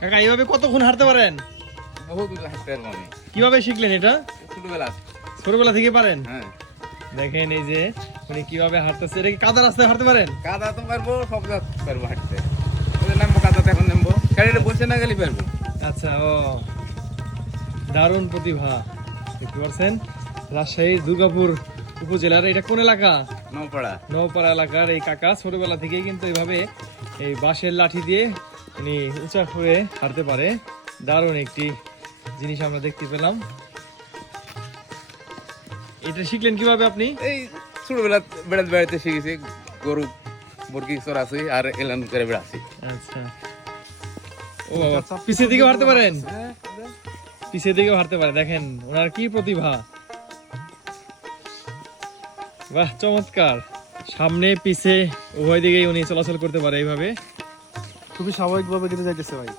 কাকা এইভাবে কতক্ষণ হাঁটতে পারেন? বহুত হাঁটতে পারবো আমি। কিভাবে শিখলেন এটা? ছোটবেলা। ছোটবেলা থেকে পারেন? হ্যাঁ। দেখেন এই যে উনি কিভাবে হাঁটতেছে। এটা কি কাদা রাস্তায় হাঁটতে পারেন? কাদা তো পারবো, সব পারবো হাঁটতে। ওই নামবো কাদাতে, এখন নামবো। গাড়িতে বসে না গেলে পারবো। আচ্ছা, ও দারুণ প্রতিভা। দেখতে পাচ্ছেন রাজশাহীর দুর্গাপুর উপজেলার এটা কোন এলাকা? নৌপাড়া। নওপাড়া এলাকার এই কাকা ছোটবেলা থেকেই কিন্তু এইভাবে এই বাঁশের লাঠি দিয়ে উনি উঁচা করে হাঁটতে পারে। দারুণ একটি জিনিস আমরা দেখতে পেলাম। এটা শিখলেন কিভাবে আপনি? এই ছোটবেলা বেড়াতে বেড়াতে শিখেছি। গরু মুরগি চড়াছি আর এলান করে বেড়াছি। আচ্ছা, ও বাবা, পিছের দিকেও হাঁটতে পারেন? পিছের দিকেও হাঁটতে পারে। দেখেন ওনার কি প্রতিভা, বাহ চমৎকার। সামনে পিছে উভয় দিকেই উনি চলাচল করতে পারে এইভাবে। খুবই স্বাভাবিকভাবে কিন্তু যাইতেছে ভাই।